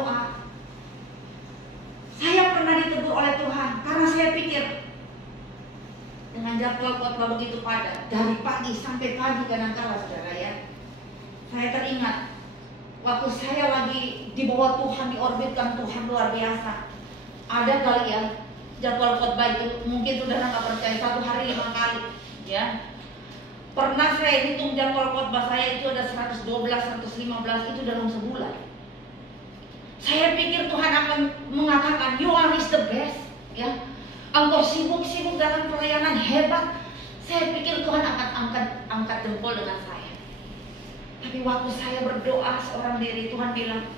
doa. Saya pernah ditegur oleh Tuhan karena saya pikir dengan jadwal khotbah begitu padat dari pagi sampai pagi kadang-kala, saudara ya. Saya teringat waktu saya lagi di bawah Tuhan, diorbitkan Tuhan luar biasa. Ada kali ya jadwal khotbah itu mungkin sudah nggak percaya 1 hari 5 kali ya. Pernah saya hitung jadwal khotbah saya itu ada 112, 115 itu dalam sebulan. Saya pikir Tuhan akan mengatakan, you are the best ya. Engkau sibuk-sibuk dalam pelayanan, hebat. Saya pikir Tuhan akan angkat jempol dengan saya. Tapi waktu saya berdoa seorang diri, Tuhan bilang,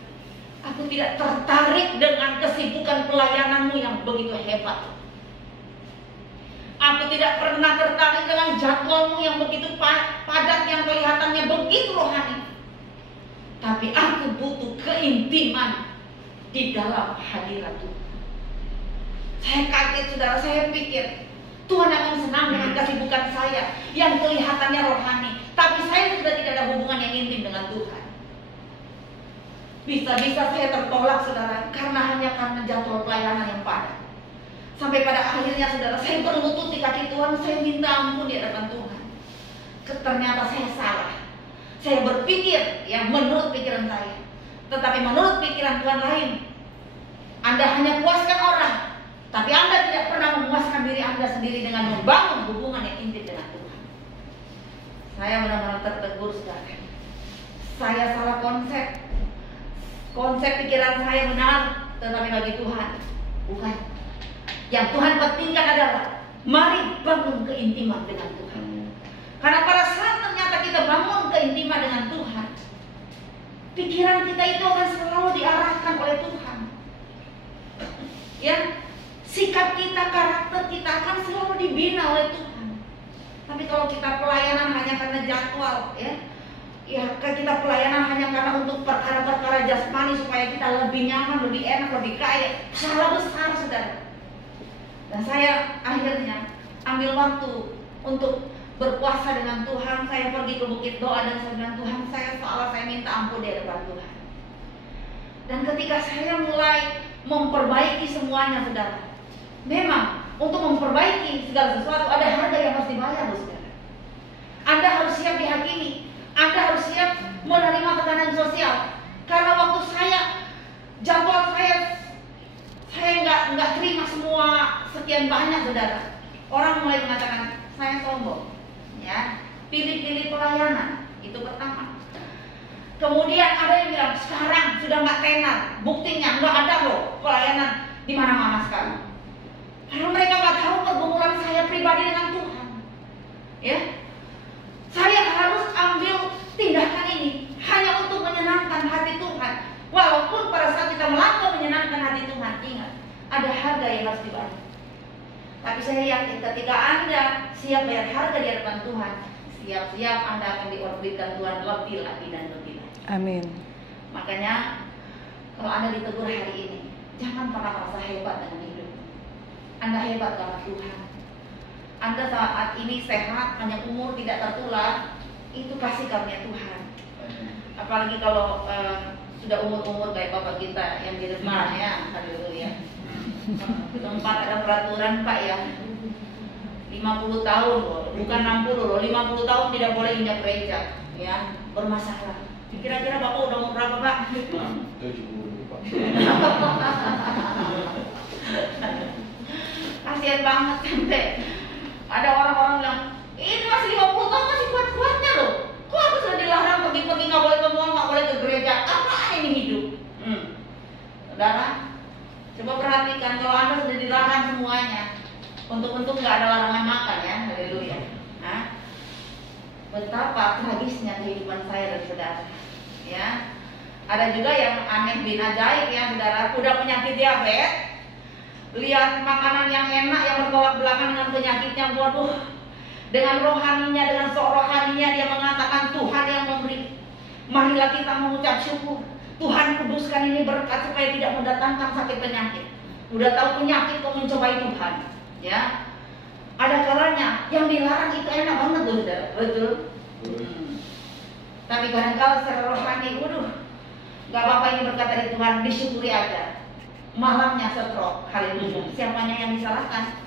aku tidak tertarik dengan kesibukan pelayananmu yang begitu hebat. Aku tidak pernah tertarik dengan jadwalmu yang begitu padat, yang kelihatannya begitu rohani. Tapi aku butuh keintiman di dalam hadirat Tuhan. Saya kaget, saudara. Saya pikir Tuhan akan senang dengan kesibukan saya yang kelihatannya rohani, tapi saya sudah tidak ada hubungan yang intim dengan Tuhan. Bisa-bisa saya tertolak, saudara, karena jadwal pelayanan yang padat. Sampai pada akhirnya, saudara, saya berlutut di kaki Tuhan, saya minta ampun di hadapan Tuhan. Ternyata saya salah. Saya berpikir ya menurut pikiran saya, tetapi menurut pikiran Tuhan lain. Anda hanya puaskan orang, tapi Anda tidak pernah memuaskan diri Anda sendiri dengan membangun hubungan yang intim dengan Tuhan. Saya benar-benar tertegur, saudara. Saya salah konsep. Konsep pikiran saya benar, tetapi bagi Tuhan bukan. Yang Tuhan pentingkan adalah mari bangun keintiman dengan Tuhan. Karena pada saat ternyata kita bangun keintiman dengan Tuhan, pikiran kita itu akan selalu diarahkan oleh Tuhan. Ya, sikap kita, karakter kita akan selalu dibina oleh Tuhan. Tapi kalau kita pelayanan hanya karena jadwal, ya kita pelayanan hanya karena untuk perkara-perkara jasmani supaya kita lebih nyaman, lebih enak, lebih kaya, salah besar, saudara. Dan saya akhirnya ambil waktu untuk berpuasa dengan Tuhan. Saya pergi ke bukit doa dan saya bilang, Tuhan, saya salah, saya minta ampun di hadapan Tuhan. Dan ketika saya mulai memperbaiki semuanya, saudara, memang untuk memperbaiki segala sesuatu ada harga yang harus dibayar, saudara. Anda harus siap dihakimi, Anda harus siap menerima tekanan sosial. Karena waktu jadwal saya nggak terima semua sekian banyak, saudara. Orang mulai mengatakan saya sombong, ya, pilih-pilih pelayanan, itu pertama. Kemudian ada yang bilang sekarang sudah nggak tenar, buktinya nggak ada loh pelayanan di mana-mana sekarang. Karena mereka nggak tahu pergumulan saya pribadi dengan Tuhan. Ya, saya harus ambil tindakan ini hanya untuk menyenangkan hati Tuhan. Walaupun pada saat kita melangkah menyenangkan hati Tuhan, ingat ada harga yang harus dibayar. Tapi saya yakin ketika Anda siap bayar harga di hadapan Tuhan, siap-siap Anda akan diorbitkan Tuhan lebih lagi dan lebih lagi. Amin. Makanya kalau Anda ditegur hari ini, jangan pernah merasa hebat dengan hidup. Anda hebat karena Tuhan. Anda saat ini sehat, panjang umur, tidak tertular, itu kasih karunia Tuhan. Apalagi kalau sudah umur-umur kayak bapak kita yang di depan, ya, haleluya. Tempat ada peraturan, Pak, ya, 50 tahun loh, bukan 60 loh, 50 tahun tidak boleh injak gereja, ya, bermasalah. Kira-kira Bapak udah umur berapa, Pak? 70, Pak. Kasihan banget, sampai ada orang-orang bilang, ini masih 50 tahun masih kuat-kuatnya loh. Kok aku sudah dilarang pergi-pergi, nggak boleh ke mall, nggak boleh ke gereja? Apa ini hidup? Saudara, coba perhatikan kalau Anda sudah dilarang semuanya, untuk nggak ada larangan makan, ya, haleluya. Nah, betapa tragisnya kehidupan saya dan saudara. Ya, ada juga yang aneh bin ajaib, ya, saudara. Udah penyakit diabetes, lihat makanan yang enak yang bertolak belakang dengan penyakitnya, waduh. Dengan rohaninya, dengan sok rohaninya dia mengatakan Tuhan yang memberi. Marilah kita mengucap syukur. Tuhan kuduskan ini berkat supaya tidak mendatangkan sakit penyakit. Udah tahu penyakit kok mencobai Tuhan, ya. Ada kalanya yang dilarang itu enak banget loh, saudara. Betul. Tapi kadang-kadang secara rohani, waduh, Gak apa-apa ini berkat dari Tuhan, disyukuri aja. Malamnya stroke, haleluya. Siapanya yang disalahkan?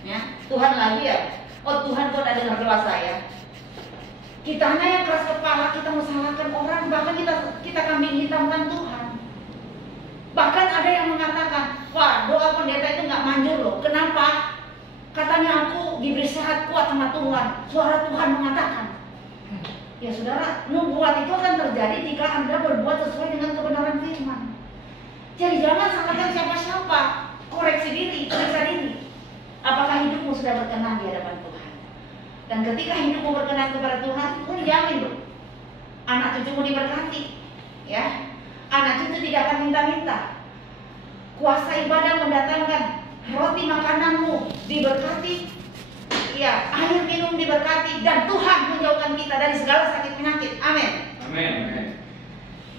Ya, Tuhan lagi ya. Oh Tuhan, kau udah dengar doa saya. Kitanya yang keras kepala, kita menyalahkan orang, bahkan kita kambing hitamkan Tuhan. Bahkan ada yang mengatakan, wah doa pendeta itu nggak manjur loh. Kenapa? Katanya aku diberi sehat kuat sama Tuhan. Suara Tuhan mengatakan. Ya saudara, nubuat itu akan terjadi jika Anda berbuat sesuai dengan kebenaran firman. Jadi jangan salahkan siapa-siapa. Koreksi diri, periksa diri. Apakah hidupmu sudah berkenan di hadapan Tuhan? Dan ketika hidupmu berkenan kepada Tuhan, itu dijamin loh. Anak cucumu diberkati, ya. Anak cucu tidak akan minta-minta. Kuasa ibadah mendatangkan roti makananmu diberkati, ya. Air minum diberkati, dan Tuhan menjauhkan kita dari segala sakit penyakit. Amin. Amin.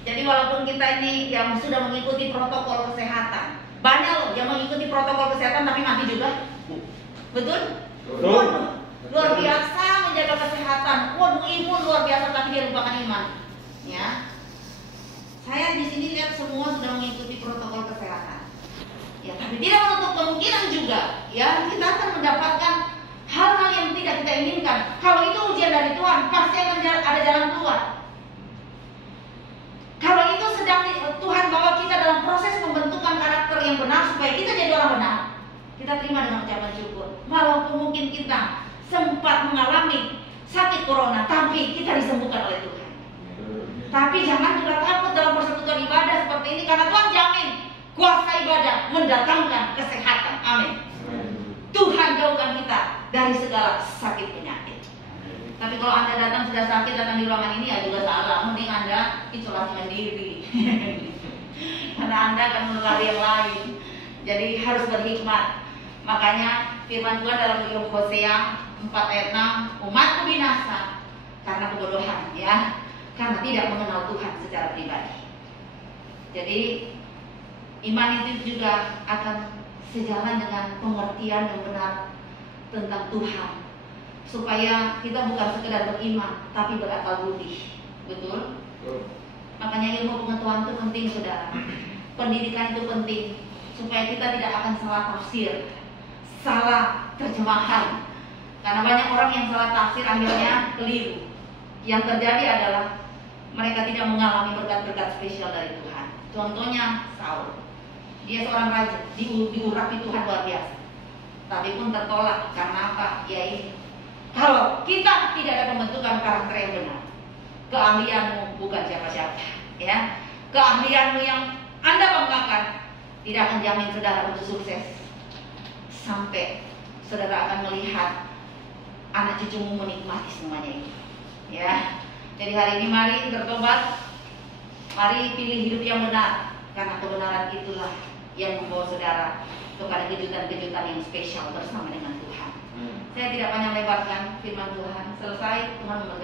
Jadi walaupun kita ini yang sudah mengikuti protokol kesehatan, banyak loh yang mengikuti protokol kesehatan tapi mati juga. Betul? Betul. Luar biasa menjaga kesehatan. Waduh, imun luar biasa tapi dia lupakan iman. Ya. Saya di sini lihat semua sudah mengikuti protokol kesehatan. Ya, tapi tidak menutup kemungkinan juga ya kita akan mendapatkan hal-hal yang tidak kita inginkan. Kalau itu ujian dari Tuhan, pasti akan ada jalan keluar. Kalau itu sedang Tuhan bawa kita dalam proses pembentukan karakter yang benar supaya kita jadi orang benar, kita terima dengan ucapan syukur. Walaupun mungkin kita sempat mengalami sakit corona, tapi kita disembuhkan oleh Tuhan. Tapi jangan juga takut dalam persekutuan ibadah seperti ini, karena Tuhan jamin kuasa ibadah mendatangkan kesehatan. Amin. Tuhan jauhkan kita dari segala sakit penyakit. Tapi kalau Anda datang sudah sakit, datang di ruangan ini ya juga salah. Mending Anda isolasi mandiri. Karena Anda akan menulari yang lain. Jadi harus berhikmat. Makanya firman Tuhan dalam Hosea 4 ayat 6, umatku binasa karena kebodohan, ya, karena tidak mengenal Tuhan secara pribadi. Jadi iman itu juga akan sejalan dengan pengertian yang benar tentang Tuhan, supaya kita bukan sekedar beriman tapi berakal budi. Betul? Makanya ilmu pengetahuan itu penting, saudara. Pendidikan itu penting supaya kita tidak akan salah tafsir, salah terjemahan. Karena banyak orang yang salah tafsir akhirnya keliru. Yang terjadi adalah mereka tidak mengalami berkat-berkat spesial dari Tuhan. Contohnya Saul. Dia seorang raja, diurapi Tuhan luar biasa. Tapi pun tertolak karena apa? Ya ini. Kalau kita tidak ada pembentukan karakter yang benar, keahlianmu bukan siapa-siapa, ya. Keahlianmu yang Anda banggakan tidak akan jamin saudara untuk sukses. Sampai saudara akan melihat anak cucumu menikmati semuanya itu, ya. Jadi hari ini mari bertobat, mari pilih hidup yang benar, karena kebenaran itulah yang membawa saudara kepada kejutan-kejutan yang spesial bersama dengan Tuhan. Saya tidak panjang lebarkan, firman Tuhan selesai, Tuhan memberkati.